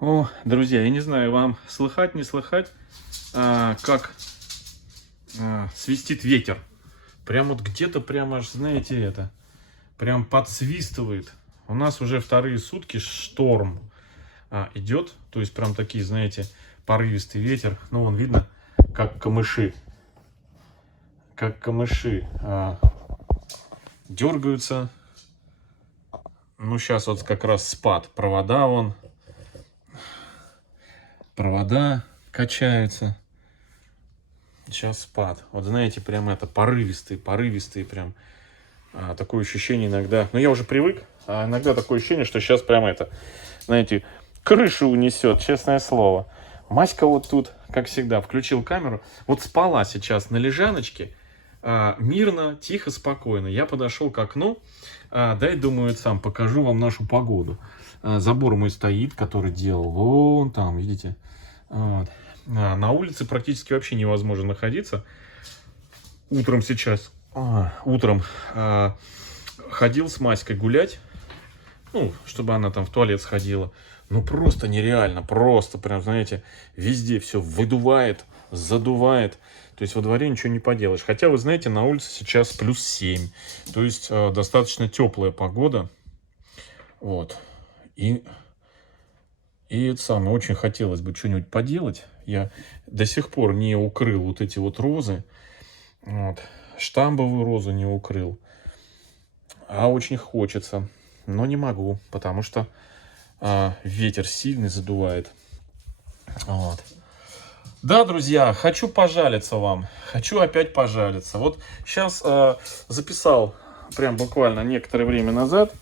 О, друзья, я не знаю, вам слыхать, не слыхать, как свистит ветер. Прям вот где-то прям аж, знаете, это, прям подсвистывает. У нас уже вторые сутки шторм идет, то есть прям такие, знаете, порывистый ветер. Ну, вон видно, как камыши, дергаются. Ну, сейчас вот как раз спад. Провода качаются. Сейчас спад. Вот знаете, прям это порывистые прям. Такое ощущение иногда. Ну, я уже привык. А иногда такое ощущение, что сейчас прям это, знаете, крышу унесет, честное слово. Маська вот тут, как всегда, включил камеру. Вот спала сейчас на лежаночке. Мирно, тихо, спокойно. Я подошел к окну. Дай, думаю, сам покажу вам нашу погоду. Забор мой стоит, который делал вон там, видите. Вот. На улице практически вообще невозможно находиться. Утром сейчас, утром ходил с Маськой гулять, ну, чтобы она там в туалет сходила. Ну, просто нереально, просто прям, знаете, везде все выдувает, задувает. То есть во дворе ничего не поделаешь. Хотя, вы знаете, на улице сейчас +7. То есть достаточно теплая погода. Вот. И это самое, очень хотелось бы что-нибудь поделать. Я до сих пор не укрыл вот эти вот розы. Вот. Штамбовую розу не укрыл. А очень хочется. Но не могу, потому что ветер сильный задувает. Вот. Да, друзья, хочу пожалиться вам. Хочу опять пожалиться. Вот сейчас записал прям буквально некоторое время назад.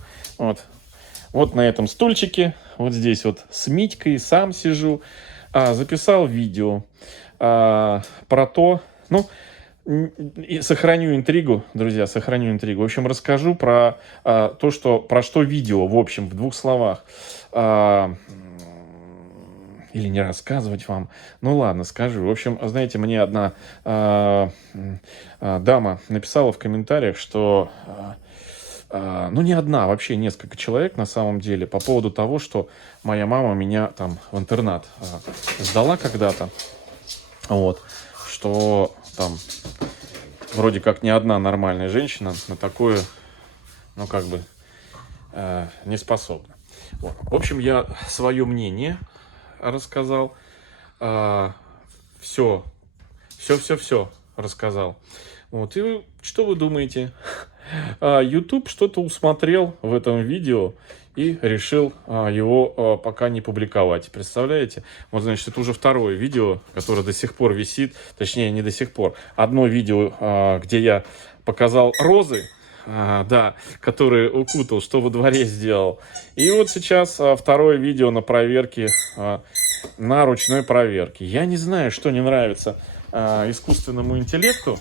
Вот на этом стульчике. Вот здесь вот с Митькой сам сижу. Записал видео про то... Ну, и сохраню интригу, друзья, сохраню интригу. В общем, расскажу про про что видео, в общем, в двух словах. Или не рассказывать вам. Ну ладно, скажу. В общем, знаете, мне одна дама написала в комментариях, что... ну, не одна, вообще несколько человек на самом деле, по поводу того, что моя мама меня там в интернат сдала когда-то. Вот. Что там вроде как ни одна нормальная женщина на такое, ну, как бы, не способна. Вот. В общем, я свое мнение рассказал. Все рассказал. Вот. И что вы думаете? YouTube что-то усмотрел в этом видео и решил его пока не публиковать. Представляете? Вот, значит, это уже второе видео, которое до сих пор висит. Точнее, не до сих пор. Одно видео, где я показал розы, да, которые укутал, что во дворе сделал. И вот сейчас второе видео на проверке, на ручной проверке. Я не знаю, что не нравится искусственному интеллекту.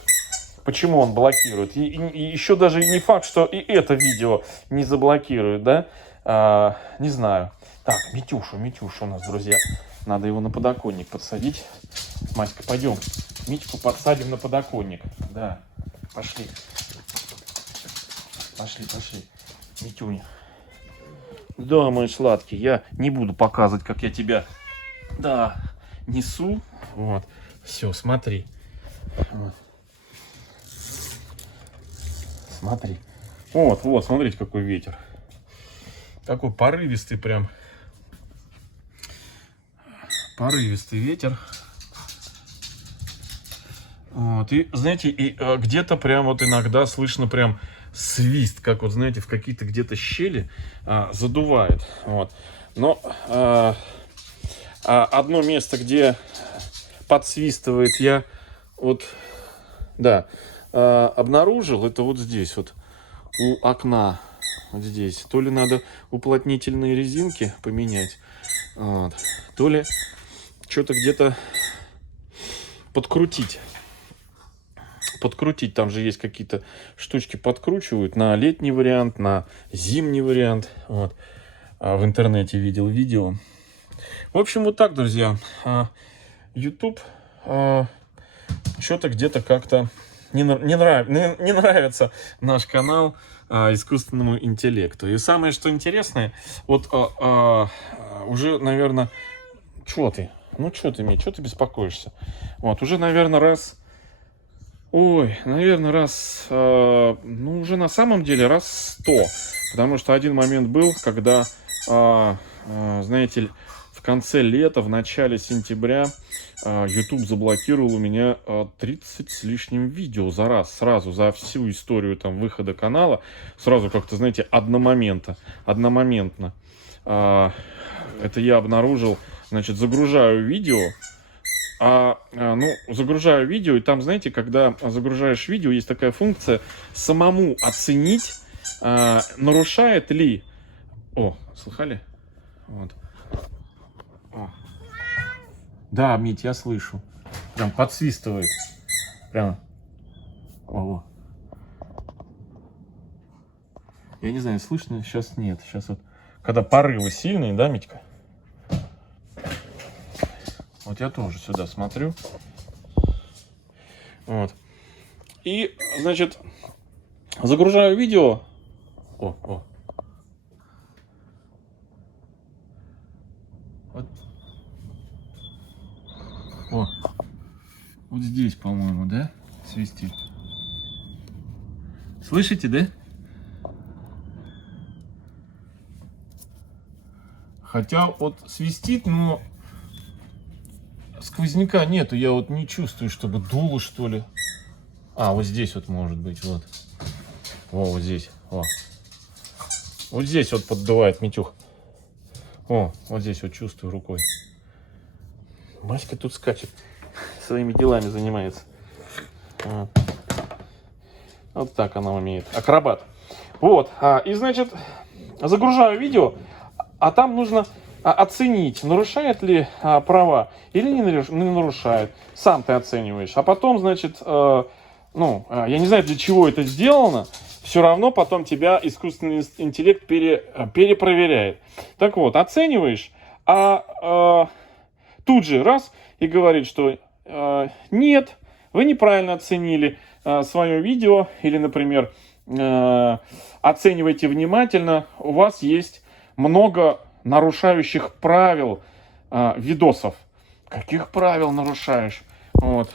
Почему он блокирует? И еще даже не факт, что и это видео не заблокирует, да? Не знаю. Так, Митюша у нас, друзья. Надо его на подоконник подсадить. Маська, пойдем. Митьку подсадим на подоконник. Да, пошли. Пошли. Митюня. Да, мой сладкий, я не буду показывать, как я тебя, да, несу. Вот. Все, смотри. Вот. Смотри. Вот, смотрите, какой ветер. Такой порывистый прям. Порывистый ветер. Вот. И, знаете, где-то прям вот иногда слышно прям свист, как вот, знаете, в какие-то где-то щели задувает. Вот. Но одно место, где подсвистывает, я вот, да, обнаружил, это вот здесь вот у окна, вот здесь. То ли надо уплотнительные резинки поменять, вот, то ли что-то где-то подкрутить. Там же есть какие-то штучки, подкручивают на летний вариант, на зимний вариант. Вот. В интернете видел видео. В общем, вот так, друзья. YouTube что-то где-то как-то не нравится наш канал. искусственному интеллекту. И самое, что интересное, вот уже, наверное, что ты? Ну, что ты, Мить, что ты беспокоишься? Вот, уже, наверное, ну, уже на самом деле раз 100. Потому что один момент был, когда, знаете, в конце лета, в начале сентября YouTube заблокировал у меня 30 с лишним видео за раз, сразу, за всю историю там выхода канала, сразу как-то, знаете, одномоментно. Это я обнаружил, значит, загружаю видео, загружаю видео, и там, знаете, когда загружаешь видео, есть такая функция самому оценить, нарушает ли... О, слыхали? Вот. О. Да, Мить, я слышу. Прям подсвистывает. Прямо. Ого. Я не знаю, слышно? Сейчас нет. Сейчас вот, когда порывы сильные, да, Митька? Вот я тоже сюда смотрю. Вот. И, значит, загружаю видео. О. Вот. О. Вот здесь, по-моему, да? Свистит. Слышите, да? Хотя вот свистит, но сквозняка нету. Я вот не чувствую, чтобы дуло, что ли. Вот здесь вот может быть, вот. Вот здесь. Вот здесь вот поддувает, Митюх. Вот здесь вот чувствую рукой. Маська тут скачет. Своими делами занимается. Вот так она умеет. Акробат. Вот. И, значит, загружаю видео, а там нужно оценить, нарушает ли права или не нарушает. Сам ты оцениваешь. А потом, значит, я не знаю, для чего это сделано, все равно потом тебя искусственный интеллект перепроверяет. Так вот, оцениваешь, тут же раз и говорит, что нет, вы неправильно оценили свое видео, или, например, оценивайте внимательно, у вас есть много нарушающих правил видосов. Каких правил нарушаешь?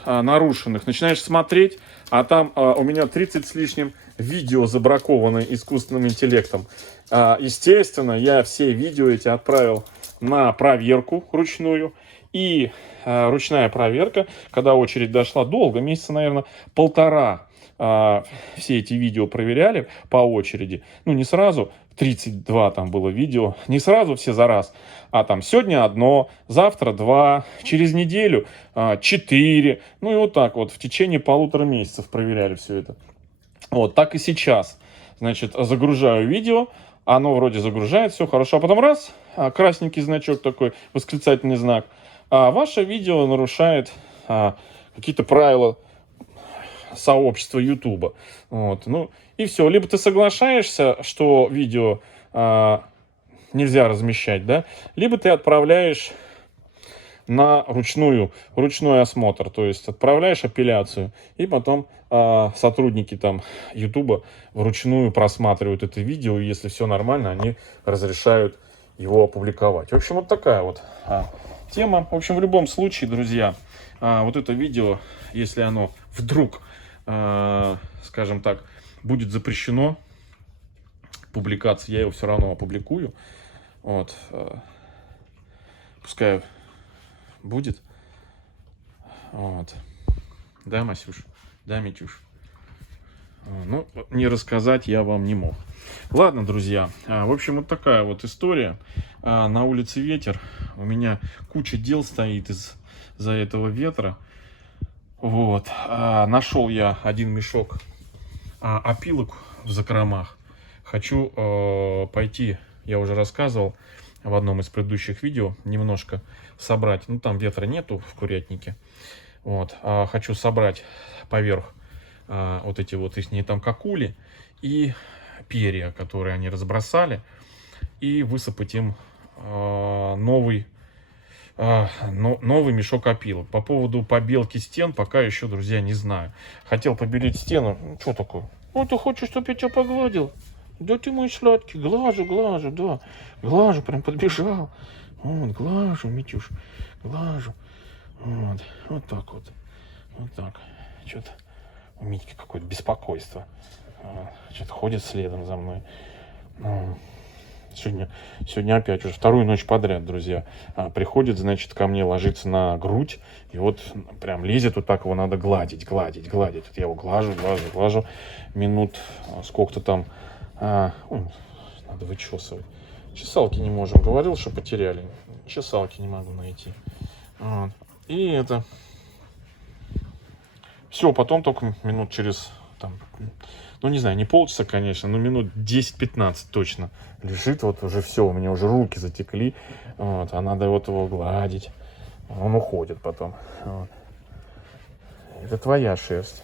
Нарушенных. Начинаешь смотреть, а там у меня 30 с лишним видео забракованы искусственным интеллектом. Естественно, я все видео эти отправил на проверку ручную. И ручная проверка, когда очередь дошла долго, месяца, наверное, 1,5, все эти видео проверяли по очереди. Ну, не сразу, 32 там было видео, не сразу все за раз, а там сегодня 1, завтра 2, через неделю 4. Ну и вот так вот в течение 1,5 месяцев проверяли все это. Вот так и сейчас. Значит, загружаю видео, оно вроде загружает, все хорошо, а потом раз, красненький значок такой, восклицательный знак. Ваше видео нарушает какие-то правила сообщества YouTube. Вот. Ну и все. Либо ты соглашаешься, что видео нельзя размещать, да, либо ты отправляешь на ручной осмотр, то есть отправляешь апелляцию, и потом сотрудники там YouTube вручную просматривают это видео, и если все нормально, они разрешают его опубликовать. В общем, вот такая вот тема. В общем, в любом случае, друзья, вот это видео, если оно вдруг, скажем так, будет запрещено публикации, я его все равно опубликую. Вот. Пускай будет. Вот. Да, Масюш? Да, Митюш? Ну, не рассказать я вам не мог. Ладно, друзья. В общем, вот такая вот история. На улице ветер. У меня куча дел стоит из-за этого ветра. Вот. Нашел я один мешок опилок в закромах. Хочу пойти, я уже рассказывал в одном из предыдущих видео, немножко собрать. Ну, там ветра нету в курятнике. Вот. Хочу собрать поверх вот эти вот их там кокули и перья, которые они разбросали, и высыпать им новый мешок опилок. По поводу побелки стен пока еще, друзья, не знаю. Хотел побелить стену. Ну, что такое? О, ты хочешь, чтобы я тебя погладил? Да ты мой сладкий. Глажу, глажу, да. Глажу, прям подбежал. Вот, глажу, Митюш. Глажу. Вот, вот так вот. Вот так. Что-то у Митьки какое-то беспокойство. Что-то ходит следом за мной. Сегодня опять уже вторую ночь подряд, друзья. Приходит, значит, ко мне, ложится на грудь. И вот прям лезет, вот так его надо гладить. Вот я его глажу. Минут сколько-то там. Надо вычесывать. Чесалки не можем. Говорил, что потеряли. Чесалки не могу найти. Вот. И это... Все, потом только минут через... Там, ну, не знаю, не полчаса, конечно, но минут 10-15 точно лежит. Вот уже все, у меня уже руки затекли. Вот, а надо вот его гладить. Он уходит потом. Вот. Это твоя шерсть.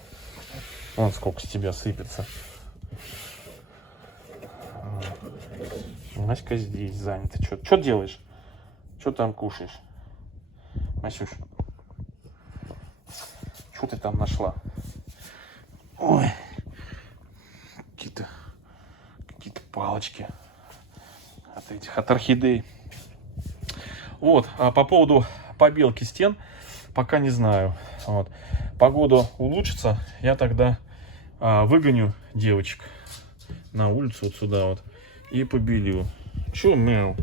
Вон сколько с тебя сыпется. Маська здесь занята. Что делаешь? Что там кушаешь? Масюш, что ты там нашла? Ой, какие-то палочки от орхидей. Вот, а по поводу побелки стен пока не знаю. Вот. Погода улучшится, я тогда выгоню девочек на улицу вот сюда вот и побелю. Че, мяу?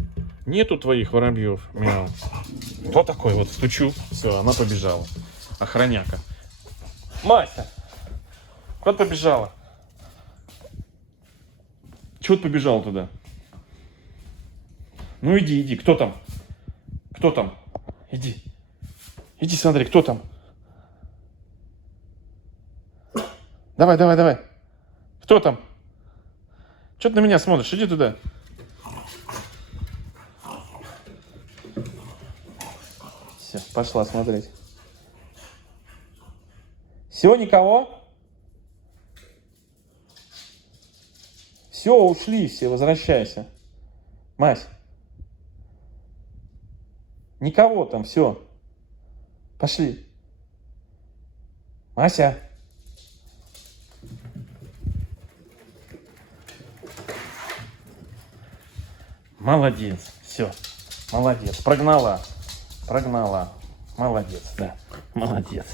Нету твоих воробьев, мяу. Кто такой? Вот стучу, все, она побежала. Охраняка. Мася, куда побежала? Чего ты побежал туда? Ну иди, кто там? Кто там? Иди смотри, кто там? Давай. Кто там? Что ты на меня смотришь? Иди туда. Все, пошла смотреть. Все, никого? Все, ушли все, возвращайся. Мась. Никого там, все. Пошли. Мася. Молодец. Все. Молодец. Прогнала. Молодец, да. Молодец.